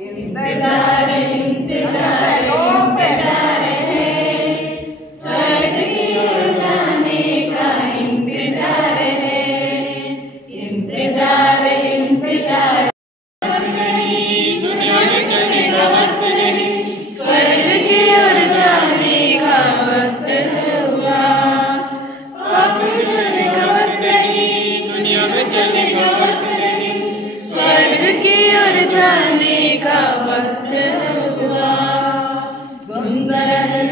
इंतजार इंतजार इंतजार है, स्वर्ग की ओर जाने का इंतजार है, इंतजार इंतजार। दुनिया में चलने का वक्त नहीं, स्वर्ग की ओर जाने का वक्त हुआ, पाप में चलने का वक्त नहीं, दुनिया में चलने का वक्त नहीं, स्वर्ग की ओर जाने का वक्त हुआ। दुमदाने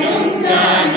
दुमदाने